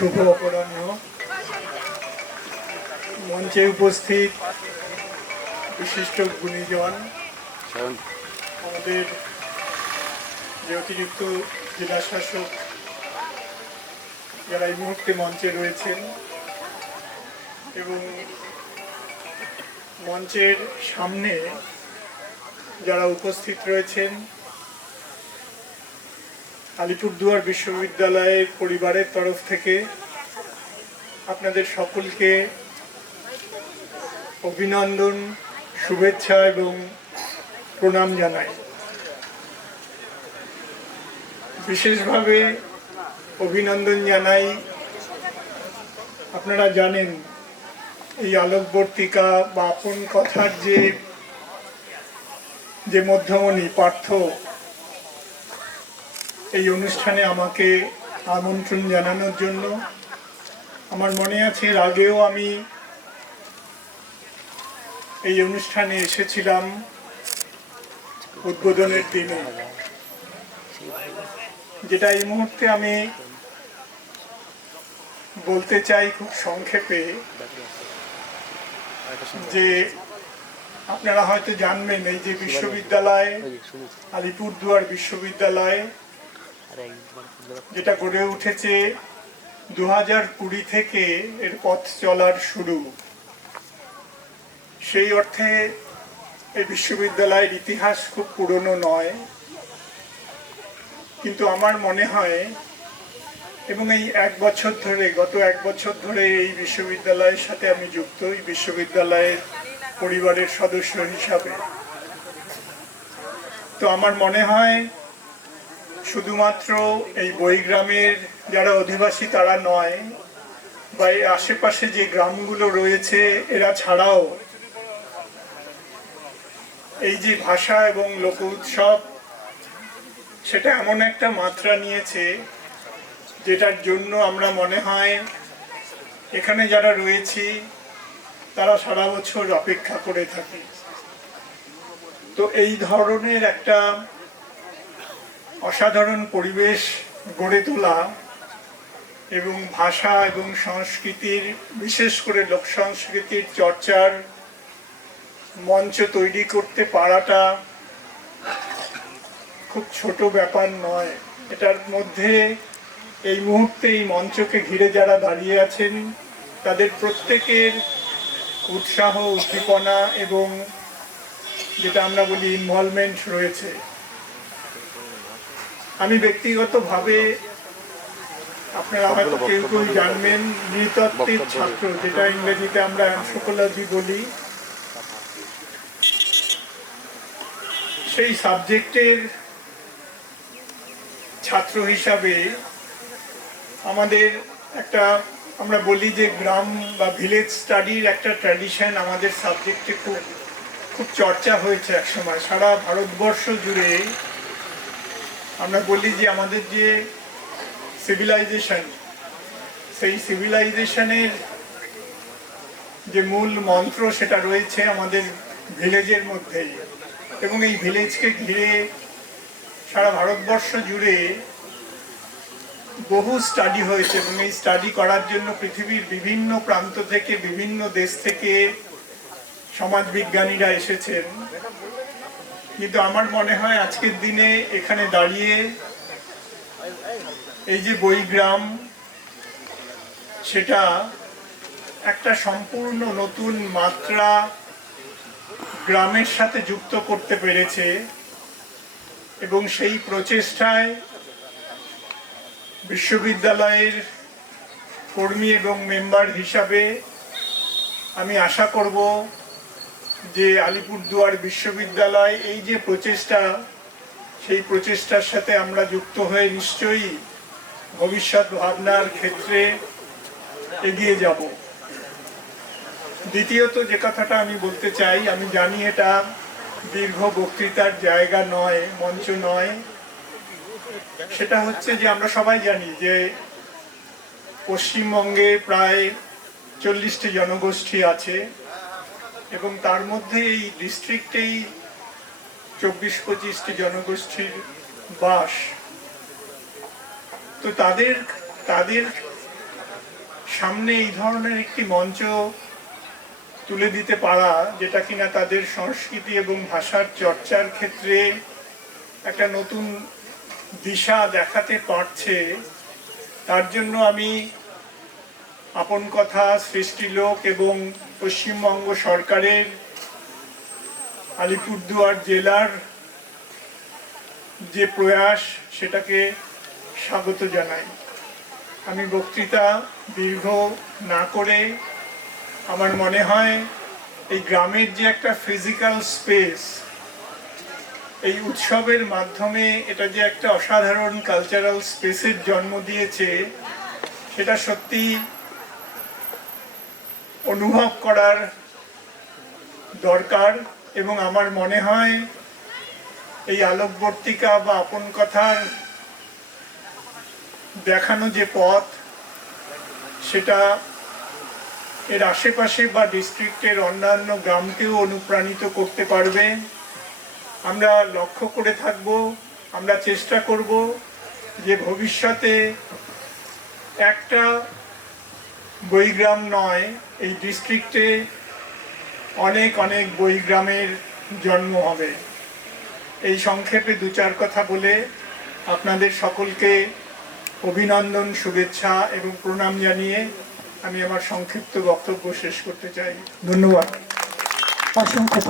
শুভ অপরাহ্ন। মঞ্চে উপস্থিত বিশিষ্ট গুণীজন, আমাদের যে অতিরিক্ত জেলা শাসক যারা এই মুহূর্তে মঞ্চে রয়েছেন এবং মঞ্চের সামনে যারা উপস্থিত রয়েছেন, আলিপুরদুয়ার বিশ্ববিদ্যালয়ের পরিবারের তরফ থেকে আপনাদের সকলকে অভিনন্দন, শুভেচ্ছা এবং প্রণাম জানাই। বিশেষভাবে অভিনন্দন জানাই, আপনারা জানেন এই আলোকবর্তিকা বা আপন কথার যে মধ্যমণি পার্থ এই অনুষ্ঠানে আমাকে আমন্ত্রণ জানানোর জন্য। আমার মনে আছে এর আগেও আমি এই অনুষ্ঠানে এসেছিলাম উদ্বোধনের দিনে, যেটা এই মুহূর্তে আমি বলতে চাই খুব সংক্ষেপে, যে আপনারা হয়তো জানবেন এই যে বিশ্ববিদ্যালয়, আলিপুরদুয়ার বিশ্ববিদ্যালয় যেটা গড়ে উঠেছে 2020 থেকে এর পথ চলার শুরু। সেই অর্থে এই বিশ্ববিদ্যালয়ের ইতিহাস খুব পুরনো নয়, কিন্তু আমার মনে হয় এবং এই গত এক বছর ধরে এই বিশ্ববিদ্যালয়ের সাথে আমি যুক্ত, এই বিশ্ববিদ্যালয়ের পরিবারের সদস্য হিসাবে। তো আমার মনে হয় শুধুমাত্র এই বৈগ্রামের যারা অধিবাসী তারা নয়, বা এই আশেপাশে যে গ্রামগুলো রয়েছে এরা ছাড়াও এই যে ভাষা এবং লোক উৎসব, সেটা এমন একটা মাত্রা নিয়েছে যেটার জন্য আমরা মনে হয় এখানে যারা রয়েছি তারা সারা বছর অপেক্ষা করে থাকি। তো এই ধরনের একটা অসাধারণ পরিবেশ গড়ে তোলা এবং ভাষা এবং সংস্কৃতির, বিশেষ করে লোক সংস্কৃতির চর্চার মঞ্চ তৈরি করতে পারাটা খুব ছোট ব্যাপার নয়। এটার মধ্যে এই মুহূর্তে এই মঞ্চকে ঘিরে যারা দাঁড়িয়ে আছেন তাদের প্রত্যেকের উৎসাহ, উদ্দীপনা এবং যেটা আমরা বলি ইনভলভমেন্ট রয়েছে। আমি ব্যক্তিগতভাবে, আপনারা হয়তো কেউ কেউ জানবেন, নৃতত্ত্বের ছাত্র, যেটা ইংরেজিতে আমরা অ্যানথ্রোপোলজি বলি, সেই সাবজেক্টের ছাত্র হিসাবে আমাদের একটা, আমরা বলি যে গ্রাম বা ভিলেজ স্টাডির একটা ট্র্যাডিশন আমাদের সাবজেক্টে খুব চর্চা হয়েছে একসময় সারা ভারতবর্ষ জুড়ে। আমরা বলি যে আমাদের যে সিভিলাইজেশন, সেই সিভিলাইজেশনের যে মূল মন্ত্র সেটা রয়েছে আমাদের ভিলেজের মধ্যেই, এবং এই ভিলেজকে ঘিরে সারা ভারতবর্ষ জুড়ে বহু স্টাডি হয়েছে, এবং এই স্টাডি করার জন্য পৃথিবীর বিভিন্ন প্রান্ত থেকে, বিভিন্ন দেশ থেকে সমাজবিজ্ঞানীরা এসেছেন। কিন্তু আমার মনে হয় আজকের দিনে এখানে দাঁড়িয়ে এই যে বৈগ্রাম, সেটা একটা সম্পূর্ণ নতুন মাত্রা গ্রামের সাথে যুক্ত করতে পেরেছে, এবং সেই প্রচেষ্টায় বিশ্ববিদ্যালয়ের কর্মী এবং মেম্বার হিসাবে আমি আশা করব যে আলিপুরদুয়ার বিশ্ববিদ্যালয় এই যে প্রচেষ্টা, সেই প্রচেষ্টার সাথে আমরা যুক্ত হয়ে নিশ্চয়ই ভবিষ্যৎ ভাবনার ক্ষেত্রে এগিয়ে যাব। দ্বিতীয়ত যে কথাটা আমি বলতে চাই, আমি জানি এটা দীর্ঘ বক্তৃতার জায়গা নয়, মঞ্চ নয়, সেটা হচ্ছে যে আমরা সবাই জানি যে পশ্চিমবঙ্গে প্রায় 40টি জনগোষ্ঠী আছে, এবং তার মধ্যে এই ডিস্ট্রিক্টেই 24-25টি জনগোষ্ঠীর বাস। তো তাদের সামনে এই ধরনের একটি মঞ্চ তুলে দিতে পারা, যেটা কিনা তাদের সংস্কৃতি এবং ভাষার চর্চার ক্ষেত্রে একটা নতুন দিশা দেখাতে পারছে, তার জন্য আমি আপন কথা, সৃষ্টিলোক এবং পশ্চিমবঙ্গ সরকারের আলিপুরদুয়ার জেলার যে প্রয়াস সেটাকে স্বাগত জানাই। আমি বক্তৃতা দীর্ঘ না করে, আমার মনে হয় এই গ্রামের যে একটা ফিজিক্যাল স্পেস, এই উৎসবের মাধ্যমে এটা যে একটা অসাধারণ কালচারাল স্পেসের জন্ম দিয়েছে, সেটা সত্যি অনুভব করার দরকার। এবং আমার মনে হয় এই আলোকবর্তিকা বা আপন কথার দেখানো যে পথ, সেটা এর আশেপাশে বা ডিস্ট্রিক্টের অন্যান্য গ্রামকেও অনুপ্রাণিত করতে পারবে। আমরা লক্ষ্য করে থাকব, আমরা চেষ্টা করব যে ভবিষ্যতে একটা বইগ্রাম নয়, এই ডিস্ট্রিক্টে অনেক অনেক বইগ্রামের জন্ম হবে। এই সংক্ষেপে দু চার কথা বলে আপনাদের সকলকে অভিনন্দন, শুভেচ্ছা এবং প্রণাম জানিয়ে আমি আমার সংক্ষিপ্ত বক্তব্য শেষ করতে চাই। ধন্যবাদ। অসংখ্য